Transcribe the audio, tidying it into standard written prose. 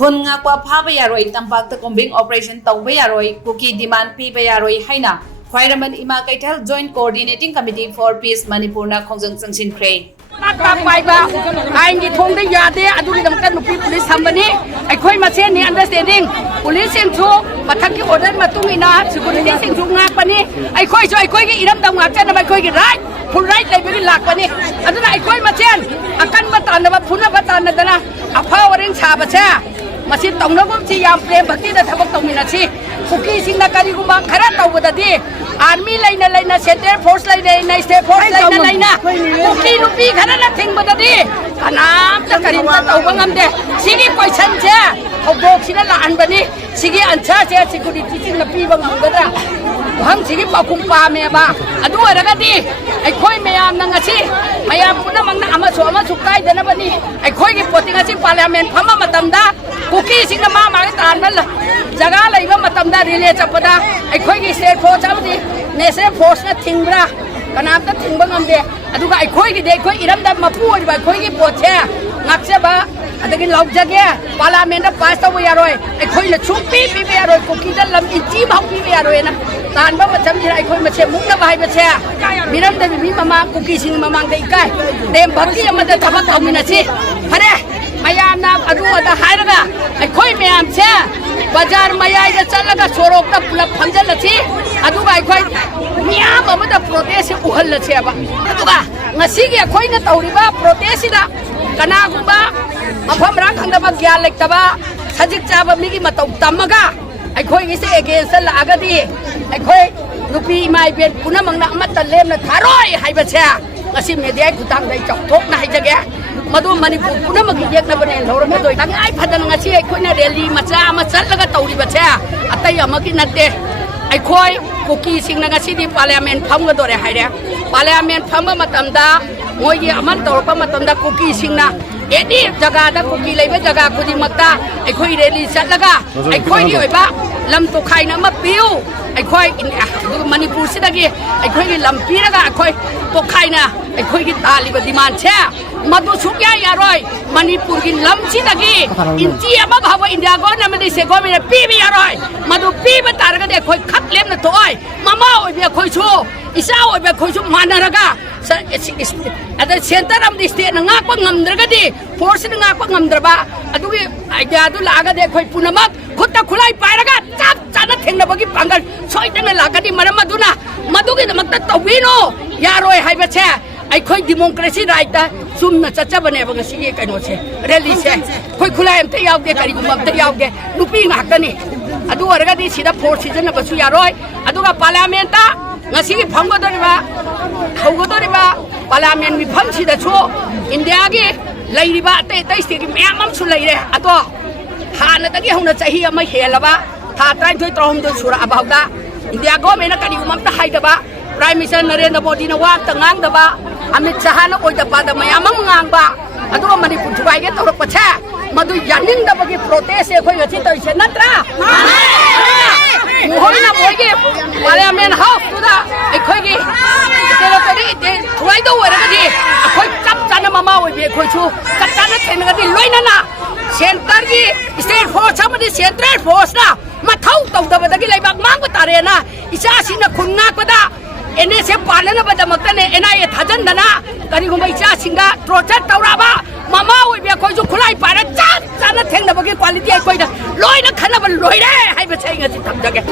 खुन ngakwa phaba yaroi tampakta combing operation tawba yaroi kuki demand piba yaroi haina Khwairaman Ima Kaital Joint Coordinating Committee for Peace Manipur na khongjang changsin khrei Paiba ain gi thong de yade aduri dam kan nupi police sambani aikhoi masen ni understanding police sing thu mathak ki order matung ina security sing thu ngak pani aikhoi gi iram dam ngak chen aikhoi gi right full right lai bi lak pani aduna aikhoi masen akan matan na phuna batan na dana apha waring cha ba cha masin tongna gum chi yam prem bhakti da thabak tongmina chi kuki sing na kari gum khara tawda di army laina center force laina state force laina kuki nupi khara na thing bada di anam ta karim ta tawba ngamde sigi question che hobok sina la an bani sigi answer che security sing na pi bang ngamda hang sigi pakum pa me ba adu araga di ai khoi mayam na ngasi mayam puna mangna ama su kai dana bani ai khoi gi poting asi parliament phama matam da kuki sing na ma tan bal jaga laiba matam da relay chapada ai khoi gi state force amdi national force na thingbra kanam ta thingba ngamde aduga ai khoi gi de khoi iram da mapu oi ba khoi gi poche ngakse ba adagi log jage parliament da pass taw yaroi ai khoi na chupi pi be yaroi kuki da lam ichi bhau pi be yaroi na tan ba macham jira ai khoi mache mukna bai ba che miram da bi mama kuki sing mamang dei kai dem bhakti amada thabak thamina chi hare mayam na adu ada hairaga ai khoi mayam che bazar mayai da chalaga sorok ta pulap phamjal chi aduga ai khoi miyam amada protest uhal che ba aduga ngasi gi khoi na tawriba protest da kana gumba mafam ra khangdaba gyan lektaba sajik chaba mi gi matau tamaga ai khoi gi se against la agadi ai khoi nupi mai bet punamangna amata lemna tharoi haiba che ngasi media khutang dai chok thok na haijage madu manipur punamagi yekna bane lorama doi tang ai phadan ngasi ai khoi na rally macha ama chatlaga tawriba che atai amaki natte ai khoi kuki sing na ngasi di parliament phamga dore haire parliament phamba matamda moi gi aman torpa matamda kuki sing na edi jaga da kuki leiba jaga khudi makta ai khoi rally chatlaga ai khoi di oiba lam to khaina ma piu ai khoi manipur sidagi ai khoi gi lam piraga ai khoi to khaina ai khoi gi taliba demand che madu sukya yaroi manipur gi lam sidagi inchi ama bhawa india go na made se go me pi bi yaroi madu pi ba taraga de khoi khat lem na to oi mama oi be khoi chu isa oi be khoi chu manaraga ada center am di state na ngak pa ngamdraga di force na ngak pa ngamdraba adugi idea du laga de khoi punamak khutta khulai pairaga chap chana thengna bagi pangal soitana laga di maram maduna madugi damakta tawino yaroi haiba che ai khoi democracy right da sumna chacha bane ba ngasi ye kaino che rally che khoi khulai am te yaw de kari gum te yaw de nupi ngak ta ni adu araga di sida force season na basu yaroi aduga parliament ta ngasi gi phanggo doriba khawgo doriba parliament mi pham sida chu india gi lairiba te tai state gi myam am su laire ato hana ta gi hona chahi ama helaba tha trai thoi trom do sura abauda india government na kari gum ta haidaba prime minister narendra modi na wa ta ngang daba amit chahana oi da pada myam am ngang ba aduga manipur thubai ge torok pacha madu yaning da bagi protest e khoi gachi toi che natra Mohona boyge parliament house tuda ekhoi gi territory de thuai do wara gi akhoi chap chana mama oi be khoi chu kat chana chen ga di loina na center gi state force amadi central force na mathau tau da badagi laibak mang ba tare na isa sina khunna ko da ene se palana ba da makta ne ena ye thajan dana kari gum isa singa torture taura ba mama oi be khoi chu khulai para chap chana theng da bagi quality ai khoi da loina khana ba loire hai ba chai nga chi tam jage